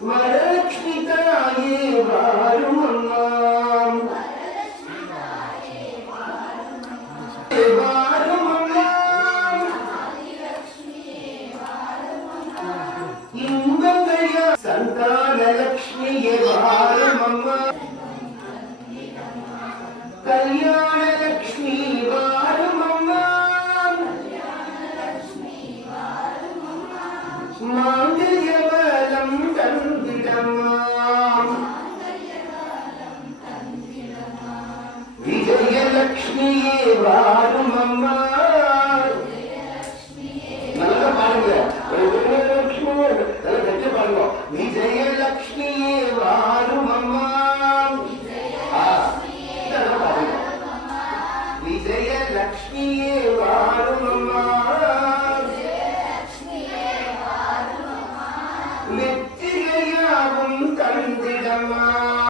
வரலட்சுமி தாயே வாரும் அம்மா, வாரும் அம்மா, இன்பங்களையா சந்தான லட்சுமியே வாரும் அம்மா, கல்யாண லட்சுமி வாரும் அம்மா, மாங்கல்ய பலம் தந்திடம்மா, விஜயலட்சுமியே வாரும் அம்மா. நல்லா பாருங்க, விஜயலட்சுமியே வாரும் அம்மா, விஜயலட்சுமியே வாரும் அம்மா,